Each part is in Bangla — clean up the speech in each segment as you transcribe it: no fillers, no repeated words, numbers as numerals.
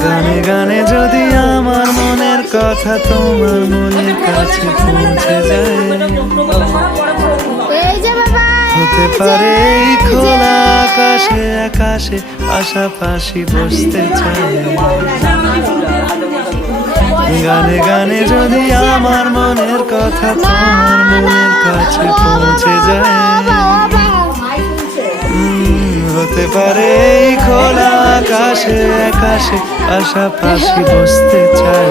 গানে গানে যদি আমার মনের কথা তোমার মনের কাছে পৌঁছে যায়, হতে পারে এই খোলা আকাশে আকাশে পাশাপাশি বসতে চাই। গানে গানে যদি আমার মনের কথা তোমার মনের কাছে পৌঁছে যায়, হতে পারে এই খোলা আকাশে আকাশে পাশাপাশি বসতে চাই।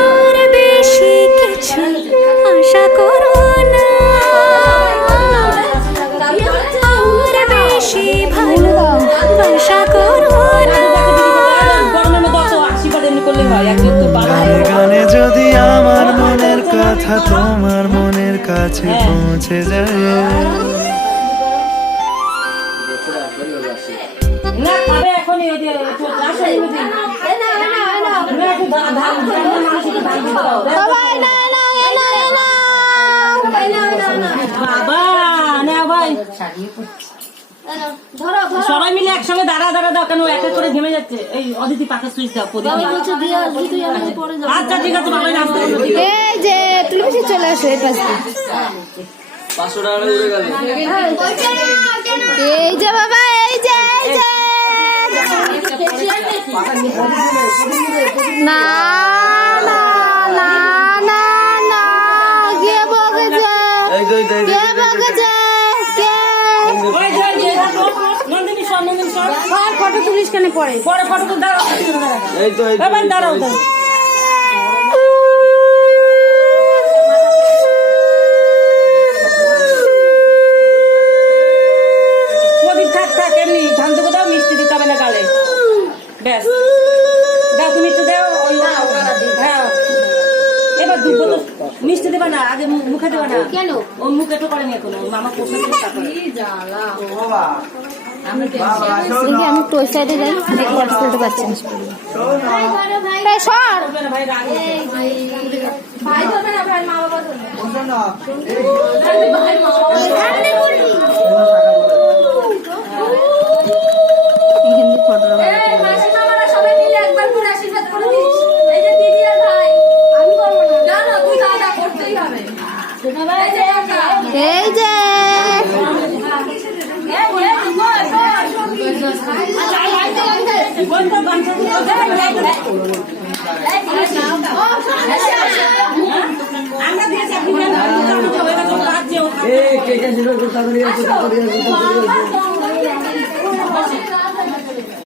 আর বেশি কিছু আশা করো না, আর বেশি ভালো আশা করো না। গানে গানে যদি আমার মনের কথা তোমার মনের কাছে পৌঁছে যায়, সবাই মিলে একসঙ্গে দাঁড়া দাঁড়া দাও, কেন এক এক করে ঘেমে যাচ্ছে। এই অদিতি পাখা সুইচ দাও। আচ্ছা ঠিক আছে, বাবাই নাচতে হবে। এই যে তুমি চলে আসো এই পাশে। এই যে বাবা, এই যে না না না না না কে বকেছে, কে বকেছে, ফটো তুলিস কেন? পরে ফটো তো দাঁড়াও, দাঁড়াও মিষ্টি দিতে হবে না গালে। ব্যাস দাও, তুমি একটু দাও। হ্যাঁ এবার দুধ মিষ্টি দেবা না, আগে মুখে দেবা না। কেন? ও মুখে তো করেনি এখন, মামা পোষা আমি তো ওই সাইডে যাই, তুলতে পারছি না। এই যে আমরা